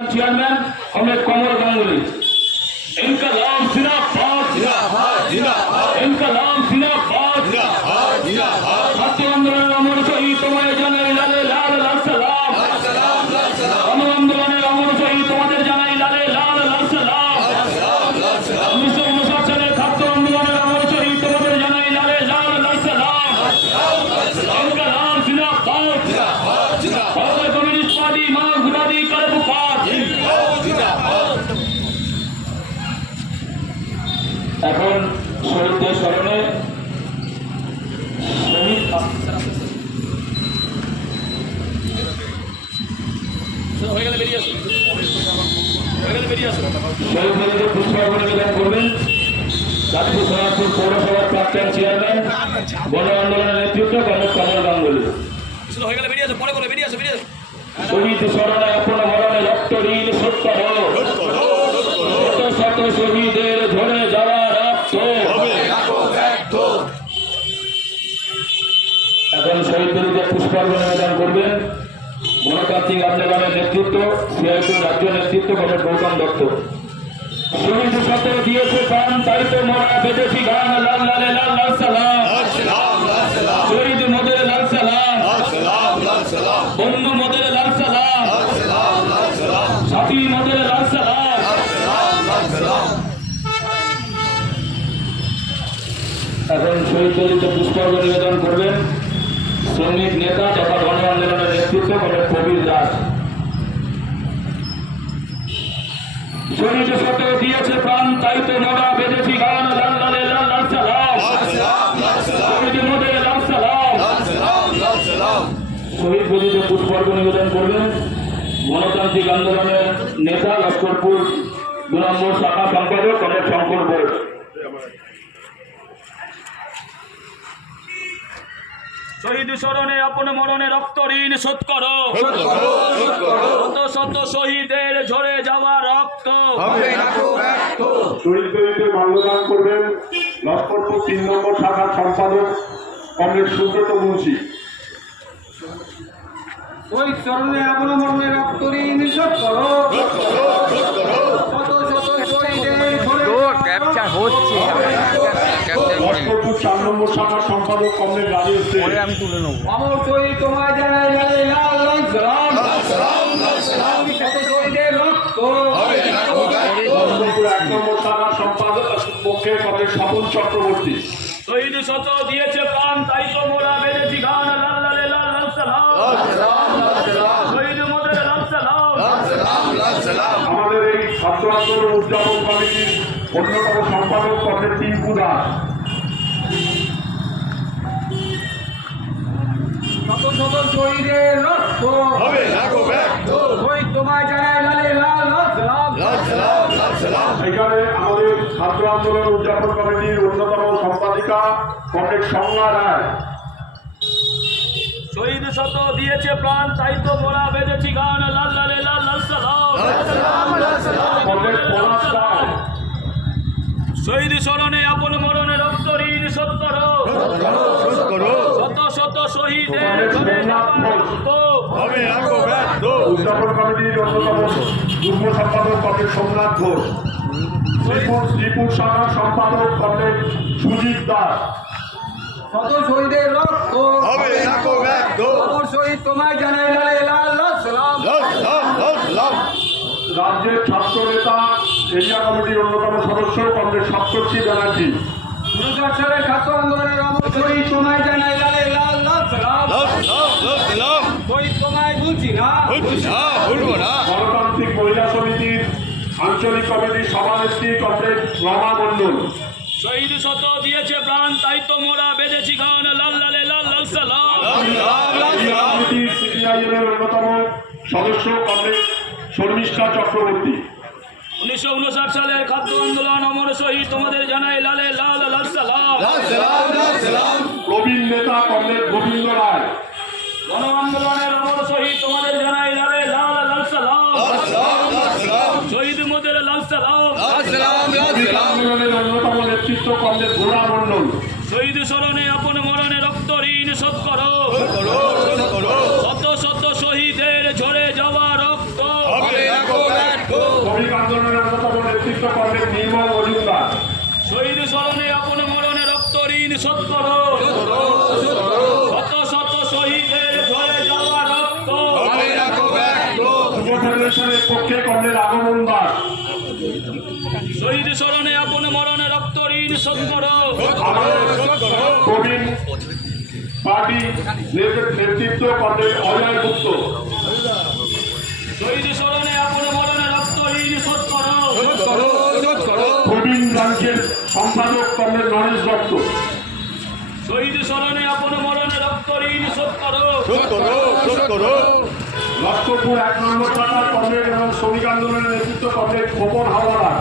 Chairman comrade Kamal Ganguly. ইনকালাম জিন্দাবাদ। ইনকালাম জিন্দাবাদ। ছাত্র আন্দোলনের অমর শহীদ তোমায় জানাই লালে লাল লাল এখন শহীদদের স্মরণে শহীদ নিবেদন করবেন সোনারপুর পৌরসভার প্রাক্তন চেয়ারম্যান গণ আন্দোলনের নেতৃত্ব কমল গাঙ্গুলি। হয়ে শহীদ স্মরণে আপন মরণে রক্ত ঋণ শোধ করো শত শত শহীদের ঝরে যাওয়া রক্ত এখন শহীদদের পুষ্পার্ঘ নিবেদন করবেন গণতান্ত্রিক আন্দোলনের নেতৃত্ব সিআইপি রাজ্য নেতৃত্ব কমরেড গৌতম দত্ত। দিয়েছে প্রাণ তাই তো গান, লালে লাল লাল সালাম। শহীদ মোদের লাল সালাম। বন্ধু মোদের লাল সালাম। সাথী মোদের লাল সালাম। এখন শহীদ দলিত পুষ্পার্ঘ নিবেদন করবেন। শ্রমিক নেতা তথা গণ আন্দোলনের নেতৃত্ব করেন কবির দাস। দিয়েছে প্রাণ, তাই তো বেঁধেছি গান শহীদ গণতান্ত্রিক আন্দোলনের নেতা লস্করপুর দু নম্বর শাখা সম্পাদক কলেজ শঙ্কর বোস। শহীদ স্মরণে আপন মরণে রক্ত ঋণ শোধ করো। শত শত শহীদের ঝরে যাওয়া রক্ত। শহীদ মাল্যদান করবেন লস্করপুর তিন নম্বর শাখার সম্পাদক কমরেড সুব্রত মুন্সি। ওই চরণে আপন মরণে রক্ত ঋণ শোধ করো। শত শত শহীদের ক্যাপচার হচ্ছে চার নম্বর শাখার সম্পাদক কমরেড রাজেশ আমি তুলে নেব অমর শহীদ তোমায় জানাই লালে লাল লাল সালাম শত শহীদের রক্ত এক নম্বর শাখার সম্পাদক পক্ষে কমরেড স্বপন চক্রবর্তী শহীদ শত দিয়েছে প্রাণ তাই তো মোরা বেঁধেছি গান লাল লালে লাল লাল সালাম শহীদ মোদের লাল সালাম আমাদের এই ছাত্র আন্দোলন উদযাপন কমিটির অন্যতম সম্পাদক কমরেড টিঙ্কু দাস শহীদ তোমায় জানাই লালে লাল লাল সালাম এখানে আমাদের ছাত্র আন্দোলন উদযাপন কমিটির অন্যতম সম্পাদিকা কমরেড সংজ্ঞা রায় শহীদ শত দিয়েছে প্রাণ তাই তো মোরা বেঁধেছি গান লাল লালে লাল লাল সালাম কমরেড পলাশ রায় শহীদ স্মরণে আপন মরণে রক্ত ঋণ শত শহীদের ঘরে উদযাপন কমিটির অন্যতম যুগ্ম সম্পাদক কমরেড সোমনাথ ঘোষ। শ্রীপুর শ্রীপুর শাখার সম্পাদক কমরেড সুজিত দাস। শত শহীদের রক্ত? অমর শহীদ তোমায় জানাই লালে লাল লাল সালাম। রাজ্যের ছাত্র নেতা এরিয়া কমিটির অন্যতম সদস্য কমরেড সপ্তর্ষি ব্যানার্জি। ছাত্র আন্দোলনের অমর শহীদ তোমায় জানাই লালে লাল গণতান্ত্রিক মহিলা সমিতির আঞ্চলিক কমিটির সভানেত্রী কমরেড রমা মণ্ডল। শহীদ শত দিয়েছে প্রাণ তাই তো মোরা বেঁধেছি গান লাল লালে লাল লাল সালাম। সিপিআইএম এর অন্যতম সদস্য কমরেড শর্মিষ্ঠা চক্রবর্তী। উনিশশো উনষাট সালের খাদ্য আন্দোলন অমর শহীদ তোমাদের জানাই লালে লাল লাল সালাম। প্রবীণ নেতা কমরেড গোবিন্দ রায়। গণ আন্দোলনের অমর শহীদ তোমাদের জানাই লালে লাল লাল সালাম শহীদ মোদের লাল সালাম। আন্দোলনের অন্যতম নেতৃত্ব কমরেড ঘোড়া শহীদ স্মরণে আপন মরণে রক্ত ঋণ শোধ করো শত শত শহীদের ঝরে যাওয়া রক্ত শ্রমিক আন্দোলনের অন্যতম নেতৃত্ব কর্মী নির্মল মজুমদার শহীদ স্মরণে আপন মরণে রক্ত ঋণ শোধ করো। শত শত শহীদের ঝরে যাওয়া রক্ত। যুব ফেডারেশনের পক্ষে কর্মীর আগমন দাস শহীদ স্মরণে আপন মরণে রক্ত ঋণ শোধ করো। প্রবীণ পার্টি নেতৃ- নেতৃত্ব কর্মীর অজয় গুপ্ত। শহীদ স্মরণে আপন মরণে রক্ত ঋণ শোধ করো। প্রবীণ ব্রাঞ্চের সম্পাদক কর্মীর নরেশ দত্ত। শহীদ স্মরণে আপন মরণে রক্ত ঋণ শোধ করো। লক্ষ্মপুর এক নম্বর থানার কংগ্রেস এবং শ্রমিক আন্দোলনের নেতৃত্ব কর্মীর খোপন হাওলাদার